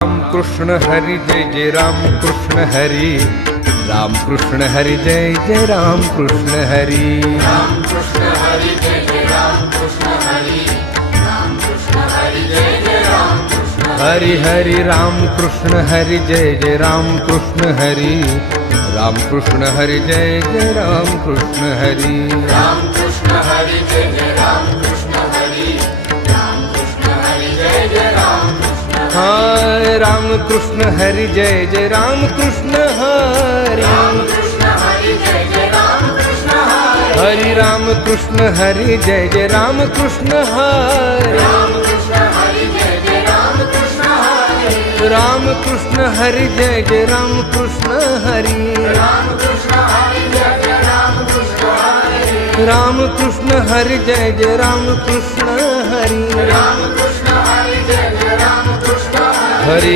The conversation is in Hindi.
राम कृष्ण हरि जय जय राम कृष्ण हरि राम कृष्ण हरि जय जय राम कृष्ण हरि राम कृष्ण हरि जय जय राम कृष्ण हरि राम कृष्ण हरि जय जय राम कृष्ण हरि हरि राम कृष्ण हरि जय जय राम कृष्ण हरि राम कृष्ण हरि जय जय राम कृष्ण हरि राम कृष्ण हरि जय जय राम कृष्ण हरि राम कृष्ण हरि जय जय राम कृष्ण हाय राम कृष्ण हरि जय जय राम कृष्ण हरि राम कृष्ण हरि जय जय राम कृष्ण हरि हरि राम कृष्ण हरि जय जय राम कृष्ण हरि राम कृष्ण हरि जय जय राम कृष्ण हरि राम कृष्ण हरि जय जय राम कृष्ण हरि राम कृष्ण हरि जय जय राम कृष्ण हरि राम कृष्ण हरि जय जय राम कृष्ण हरि राम कृष्ण हरि जय जय राम कृष्ण हरि हरि